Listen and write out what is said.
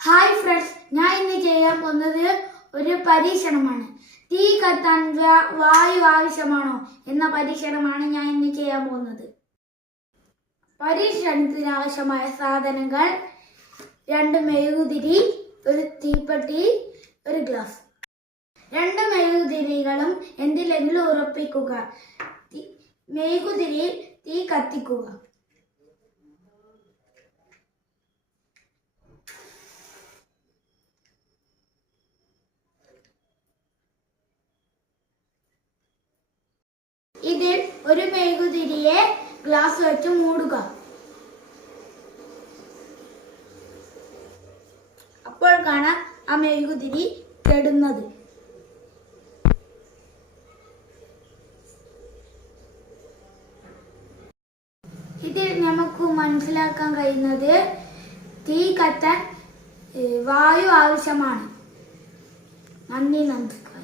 Hi friends ഞാൻ ഇന്ന് ചെയ്യാൻ പോകുന്നത് ഒരു പരീക്ഷണമാണ്. തീ കത്താൻ വായു ആവശ്യമാണോ എന്ന പരീക്ഷണമാണ് ഞാൻ ഇന്ന് ചെയ്യാൻ പോകുന്നത്. പരീക്ഷണത്തിന് ആവശ്യമായ സാധനങ്ങൾ രണ്ട് മെഴുകുതിരി ഒരു തീപ്പെട്ടി ഒരു ഗ്ലാസ്. രണ്ട് മെഴുകുതിരികളും എന്തിലെങ്കിലും ഉറപ്പിക്കുക. മെഴുകുതിരി തീ കത്തിക്കുക. ഇതിൽ ഒരു മെഴുകുതിരിയെ ഗ്ലാസ് വെച്ച് മൂടുക. അപ്പോൾ കാണാം ആ മെഴുകുതിരി കെടുന്നത്. ഇതിൽ നമുക്ക് മനസ്സിലാക്കാൻ കഴിയുന്നത് തീ കത്താൻ വായു ആവശ്യമാണ്. നന്ദി നമസ്കാരം